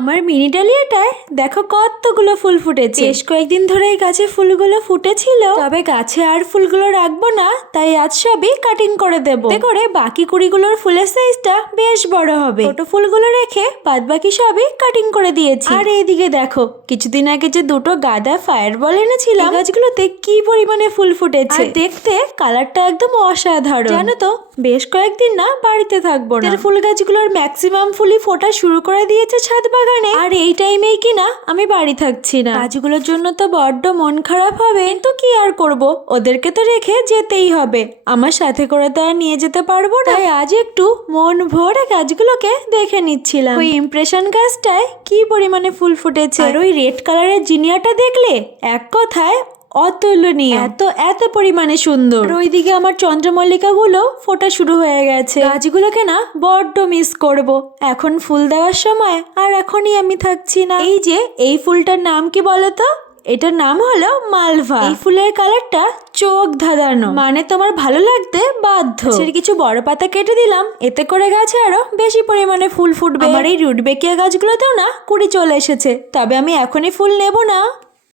আমার মিনি ডালিয়াটায় দেখো কতগুলো ফুল ফুটেছে। বেশ কয়েকদিন ধরে এই গাছে ফুলগুলো ফুটেছিল। তবে গাছে আর ফুলগুলো রাখব না তাই আজ সবই কাটিং করে দেব। করে বাকি কুড়িগুলোর ফুলের সাইজটা বেশ বড় হবে। ছোট ফুলগুলো রেখে বাদ বাকি সবই কাটিং করে দিয়েছি। আর এইদিকে দেখো কিছুদিন আগে যে দুটো গাঁদা ফায়ার বল এনেছিলাম গাছগুলোতে কি পরিমাণে ফুল ফুটেছে? দেখতে কালারটা একদম অসাধারণ। জানো তো বেশ কয়েকদিন না বাড়িতে থাকব না। ফুল গাছগুলোর ম্যাক্সিমাম ফুলই ফোটা শুরু করে দিয়েছে ছাদ বাগানে আর এই টাইমেই কিনা আমি বাড়ি থাকছি না। কাজগুলোর জন্য তো বড্ড মন খারাপ হবে। কিন্তু কি আর করব? ওদেরকে তো রেখে যেতেই হবে। আমার সাথে করে তো আর নিয়ে যেতে পারব না। তাই আজ একটু মন ভরে গাছগুলোকে দেখে নিচ্ছিলাম। ওই ইমপ্রেশন গাছটায় কি পরিমাণে ফুল ফুটেছে? আর ওই রেড কালারের জিনিয়াটা দেখলে এক কথায় অতুলনীয়। এত এত পরিমাণে সুন্দর। ওইদিকে আমার চন্দ্রমল্লিকা গুলো ফোটা শুরু হয়ে গেছে। গাছগুলোকে না বড্ড মিস করব। এখন ফুল দেওয়ার সময়, আর এখনই আমি থাকছি না। এই যে, এই ফুলটার নাম কি বলতো? এটার নাম হলো মালভা। এই ফুলের কালারটা চোখ ধাঁধানো। মানে তোমার ভালো লাগতে বাধ্য। সের কিছু বড় পাতা কেটে দিলাম। এতে করে গাছে আরও বেশি পরিমাণে ফুল ফুটবে। আমার এই রুটবেকিয়া গাছগুলোতেও না কুড়ি চলে এসেছে। তবে আমি এখনই ফুল নেব না।